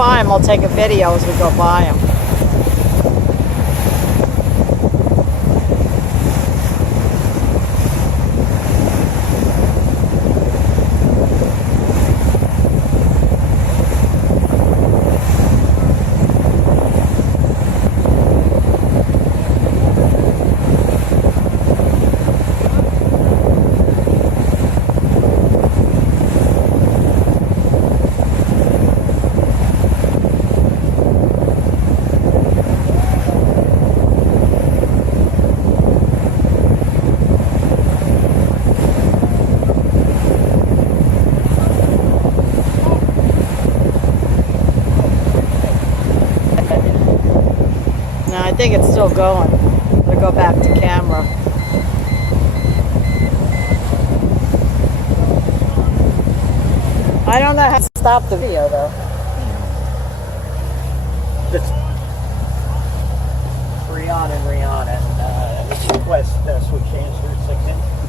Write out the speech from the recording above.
by them, I'll take a video as we go by them. I think it's still going. I'll go back to camera. I don't know how to stop the video though. Just Rihanna and Rihanna, and request switch hands for a second.